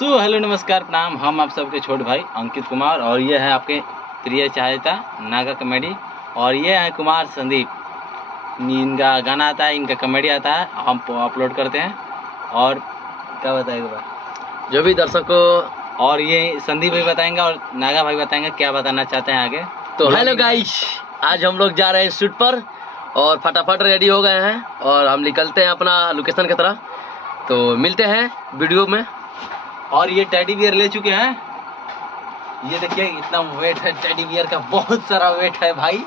Hello नमस्कार प्रणाम। हम आप सबके छोटे भाई अंकित कुमार और ये है आपके प्रिय चाहता नागा कॉमेडी और ये है कुमार संदीप। इनका गाना आता है, इनका कॉमेडी आता है, हम अपलोड करते हैं। और क्या बताएगा जो भी दर्शकों, और ये संदीप भाई बताएंगे और नागा भाई बताएंगे क्या बताना चाहते हैं आगे। तो हेलो गाइस, आज हम लोग जा रहे हैं शूट पर और फटाफट रेडी हो गए हैं और हम निकलते हैं अपना लोकेशन की तरफ। तो मिलते हैं वीडियो में। और ये टेडी बियर ले चुके हैं, ये देखिए इतना वेट है टेडी बियर का, बहुत सारा वेट है भाई।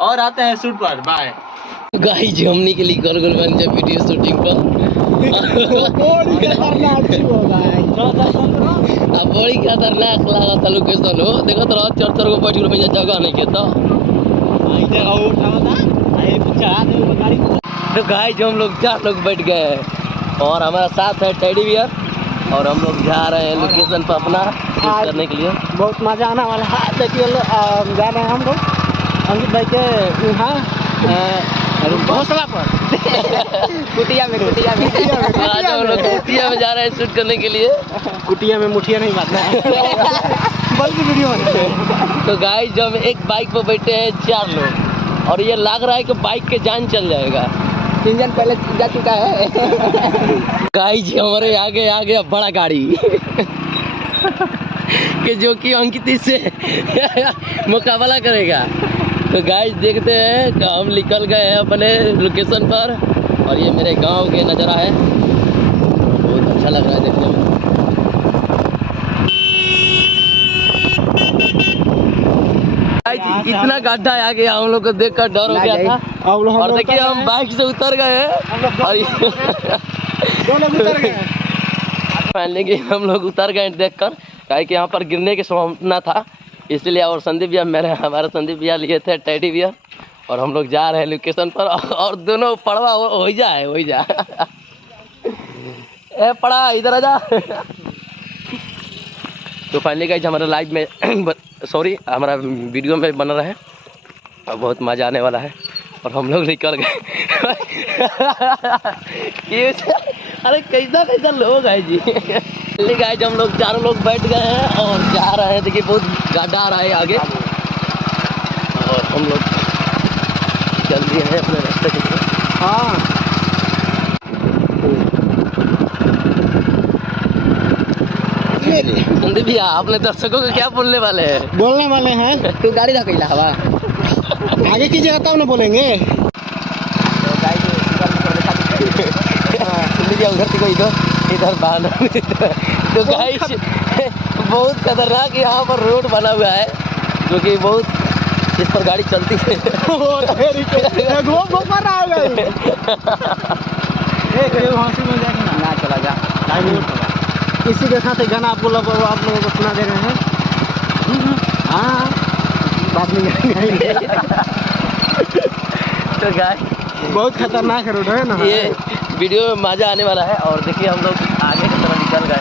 और आते हैं शूट पर, बाय गाइस। हमने के लिए गोल गोल बन जाए वीडियो शूटिंग पर। अब बड़ी खतरनाक लगा था लोकेशन हो, देखो तो चढ़ चढ़ को बैठ के जगह नहीं के तो गाइस हम लोग 4 लोग बैठ गए हैं और हमारा साथ है टेडी बियर और हम लोग जा रहे हैं लोकेशन पर अपना शूट करने के लिए। बहुत मजा आने वाला है। देखिए जा रहे हैं हम लोग अंकित भाई के यहाँ घोसला पर कुटिया में आज हम लोग कुटिया में जा रहे हैं शूट करने के लिए। कुटिया में मुठिया नहीं बांधना है बल्कि वीडियो बनाना। तो गाइस हम एक बाइक पर बैठे हैं 4 लोग और ये लग रहा है कि बाइक के जान चल जाएगा। इंजन पहले जा चुका है। गाइस हमारे आगे आ गया बड़ा गाड़ी कि जो कि अंकित से मुकाबला करेगा। तो गाइस देखते हैं कि हम निकल गए हैं अपने लोकेशन पर और ये मेरे गांव के नज़ारा है, बहुत अच्छा लग रहा है देखने में। इतना गड्ढा आ गया, हम लोग को देखकर डर हो गया था। और देखिए हम बाइक से उतर गए हैं और फाइनली कि हम लोग उतर गए देखकर, काहे कि यहाँ पर गिरने की संभावना था इसलिए। और संदीप भैया हमारे संदीप भैया लिए थे टेडी बियर और हम लोग जा रहे हैं लोकेशन पर और दोनों पड़वा हो जा ए पड़ा इधर आजा। तो फाइनली गाइस हमारा लाइव में सॉरी हमारा वीडियो में बन रहा है और बहुत मज़ा आने वाला है और हम लोग निकल गए। अरे कैसा लोग है जी। गाइस हम लोग 4 लोग बैठ गए हैं और जा रहे हैं। देखिए बहुत गड्ढा आ रहा है आगे और हम लोग चल दिए हैं अपने रास्ते के लिए। हाँ संदीप भैया आपने दर्शकों को क्या बोलने वाले हैं? तू गाड़ी धकेला हवा आगे कीजिएगा तब ना बोलेंगे। इधर बहाना तो गाइस बहुत खतरनाक यहाँ पर रोड बना हुआ है जो कि बहुत इस पर गाड़ी चलती है। ना चला जा इसी के साथ गाना आप लोगों को सुना दे रहे हैं। हाँ बात नहीं तो गाइस बहुत खतरनाक रोड है ना ये वीडियो में मजा आने वाला है। और देखिए हम लोग आगे की तरफ निकल गए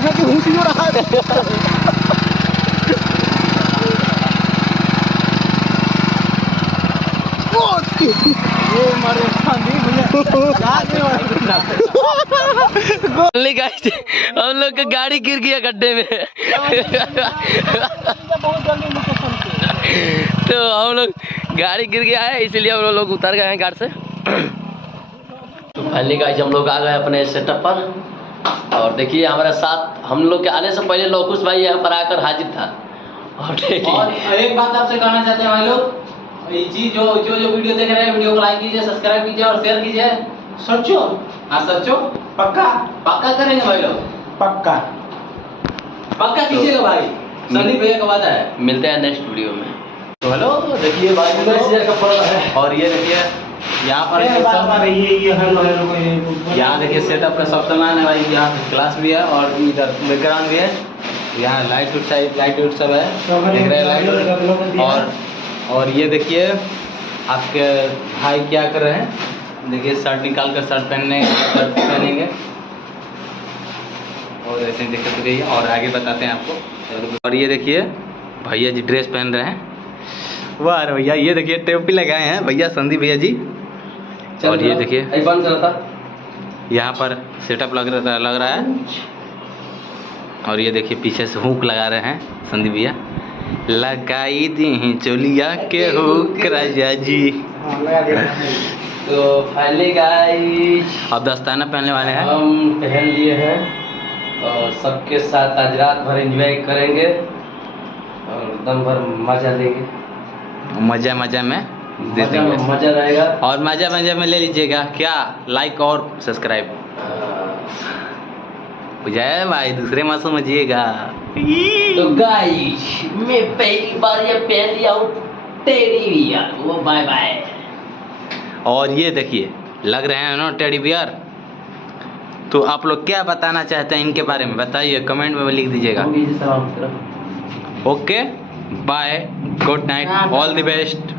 हैं कि हुसी हो रहा है। ये मारे हम लोग का गाड़ी गिर गया गड्ढे में। तो हम लोग गाड़ी गिर गया है इसलिए हम लोग उतर गए हैं गाड़ी से। तो फाइनली गाइस हम लोग आ गए अपने सेटअप पर और देखिए हमारे साथ हम लोग के आने से पहले लोकुश भाई यहाँ पर आकर हाजिर था। और एक बात आपसे कहना चाहते हैं भाई लोग, जी जो वीडियो देख रहे हैं वीडियो को लाइक कीजिए, सब्सक्राइब कीजिए और शेयर कीजिए। सच्चो? हाँ सच्चो पक्का करेंगे भाई लोग, पक्का कीजिएगा भाई। संदीप भैया का वादा है। मिलते हैं नेक्स्ट वीडियो में। तो हेलो देखिए भाई और ये देखिए यहाँ पर यहाँ देखिए सेटअप का सब सामान है भाई। यहाँ क्लास भी है और इधर बैकग्राउंड भी है। यहाँ लाइट सब है, देख रहे हैं लाइट। और ये देखिए आपके भाई क्या कर रहे हैं, देखिए शर्ट निकाल कर शर्ट पहनेंगे और ऐसे ही देखते रहिए और आगे बताते हैं आपको। और ये देखिए भैया जी ड्रेस पहन रहे हैं, वाह भैया। ये देखिए टोपी लगाए हैं भैया संदीप भैया जी। और ये देखिए यहाँ पर सेटअप लग रहा है और ये देखिए पीछे से हुक लगा रहे हैं संदीप भैया। लगाई दी चोलिया के हुक राजा जी। तो फाइनली गाइस अब दस्ताना पहनने वाले हैं। हम पहन लिए हैं और सबके साथ आज रात भर एंजॉय करेंगे और दम भर मजा लेंगे। मजा में दे देंगे। मजा रहेगा और मजा में ले लीजिएगा क्या, लाइक और सब्सक्राइब हो जाए भाई, दूसरे माह समझिएगा। तो गाइस मैं पहली बार ये पहन लिया हूँ टेडी बियर। वो बाय बाय। और ये देखिए लग रहे हैं ना टेडी बियर। तो आप लोग क्या बताना चाहते हैं इनके बारे में बताइए, कमेंट में लिख दीजिएगा। Okay, bye, good night, all the best.